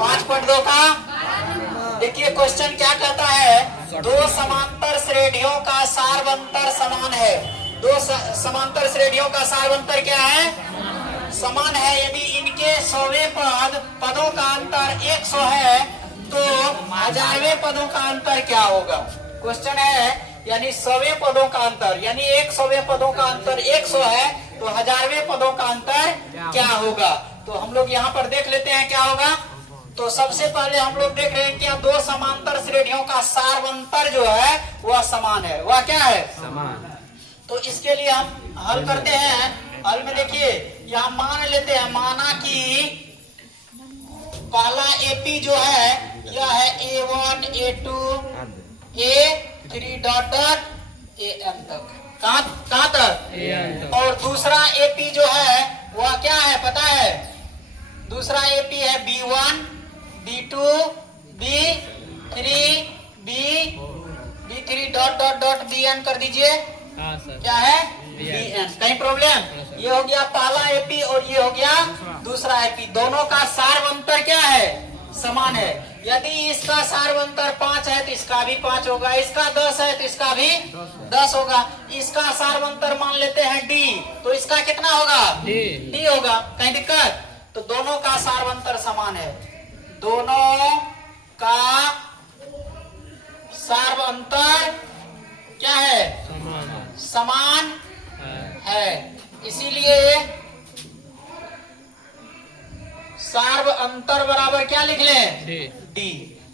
5 point 2 का। देखिए question क्या कहता है, दो समांतर श्रेणियों का सार्वंतर समान है। दो समांतर श्रेणियों का सार्वंतर क्या है, समान है। यदि इनके 100वें पदों का अंतर 100 है तो 1000वें पदों का अंतर क्या होगा। क्वेश्चन है यानी 100वें पदों का अंतर, यानी 100वें पदों का अंतर 100 है तो 1000वें पदों का अंतर क्या होगा। तो हम लोग यहाँ पर देख लेते हैं क्या होगा। तो सबसे पहले हम लोग देख रहे हैं क्या, दो समांतर श्रेणियों का सार्वंतर जो है वह समान है। वह क्या है, समान। तो इसके लिए हम हल करते हैं। हल में देखिए यहाँ मान लेते हैं, माना कि पहला एपी जो है यह है A1 A2 A3 dot dot AN तक। कहाँ तक, और दूसरा एपी जो है वह क्या है पता है, दूसरा एपी है B1 B2 B3 B3 dot dot dot BN कर दीजिए। क्या है, BN। कहीं प्रॉब्लम, ये हो गया पहला एपी और ये हो गया दूसरा एपी। दोनों का सार्वंतर क्या है, समान है। यदि इसका सार्वंतर 5 है तो इसका भी 5 होगा, इसका 10 है तो इसका भी 10 होगा। इसका सार्वंतर मान लेते हैं D, तो इसका कितना होगा, D होगा। कहीं दिक्कत, तो दोनों का सार्वंतर समान है। दोनों का सार्वंतर क्या है, समान है। इसीलिए सार्वंतर बराबर क्या लिख लें, D।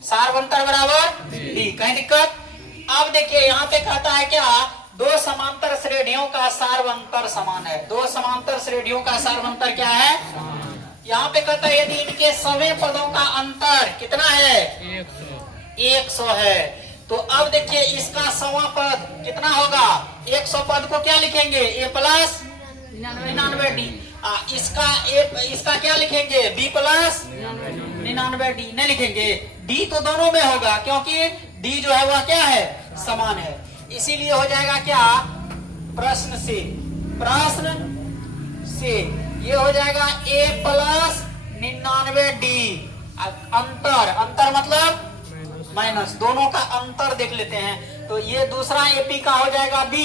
सार्वंतर बराबर D। कहीं दिक्कत। अब देखिए यहाँ पे कहता है क्या, दो समांतर श्रेणियों का सार्वंतर समान है। दो समांतर श्रेणियों का सार्वंतर क्या है, यहाँ पे कहता है यदि इनके 100वें पदों का अंतर कितना है, 100 है। तो अब देखिए इसका 100वां पद कितना होगा, 100 पद को क्या लिखेंगे, A प्लस 99D। इसका क्या लिखेंगे, B प्लस 99D नहीं लिखेंगे, D तो दोनों में होगा क्योंकि D जो है वह क्या है, समान है। इसीलिए हो जाएगा क्या, प्रश्न से ये हो जाएगा A प्लस 99D। अंतर मतलब माइनस, दोनों का अंतर देख लेते हैं। तो ये दूसरा एपी का हो जाएगा B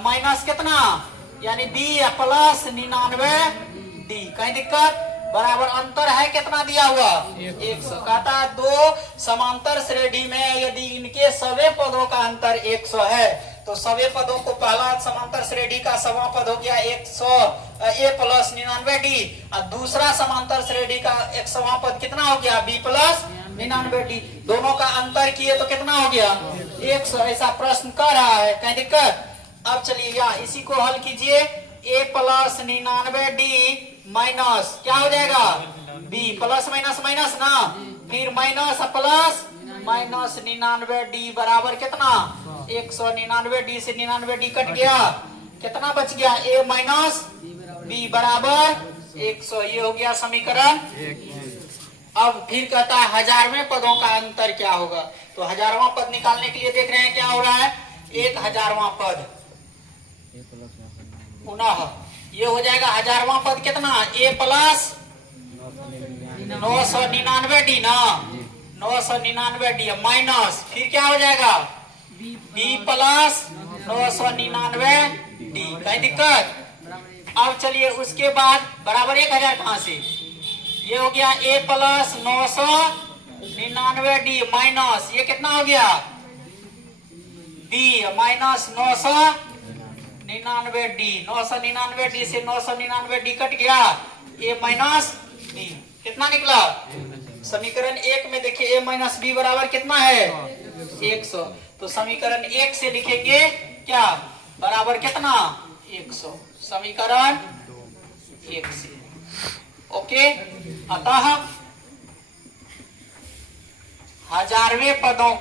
माइनस कितना, यानी B प्लस 99D। कहीं दिक्कत, बराबर अंतर है कितना दिया हुआ, 100। कहता है दो समांतर श्रेणी में यदि इनके 100वें पदों का अंतर 100 है तो 100वें पदों को पहला समांतर श्रेणी का 100वां पद हो गया 100 A प्लस 99D, और दूसरा समांतर श्रेणी का 100वां पद कितना हो गया, B प्लस 99D। दोनों का अंतर किए तो कितना हो गया, 100। ऐसा प्रश्न कर रहा है, कहीं दिक्कत। अब चलिए या इसी को हल कीजिए, A प्लस 99D माइनस क्या हो जाएगा, B प्लस माइनस माइनस ना, फिर माइनस प्लस माइनस 99D बराबर कितना, 199D से 99D कट गया, कितना बच गया, A माइनस B बराबर 100। ये हो गया समीकरण। अब फिर कहता है 1000वें पदों का अंतर क्या होगा। तो 1000वां पद निकालने के लिए देख रहे हैं क्या हो रहा है, 1000वां पद पुनः ये हो जाएगा 1000वां पद कितना, A प्लस 999D ना, 999D माइनस फिर क्या हो जाएगा, B प्लस 999D। कहीं दिक्कत। अब चलिए उसके बाद बराबर 1000 कहां से, ये हो गया A प्लस 999D माइनस ये कितना हो गया, B माइनस 999D। 999D से 999D कट गया, A माइनस B कितना निकला। समीकरण 1 में देखिए A माइनस B बराबर कितना है, 100। तो समीकरण 1 से लिखेंगे क्या, बराबर कितना, 100। समीकरण 1 से ओके। अतः 1000वें पदों का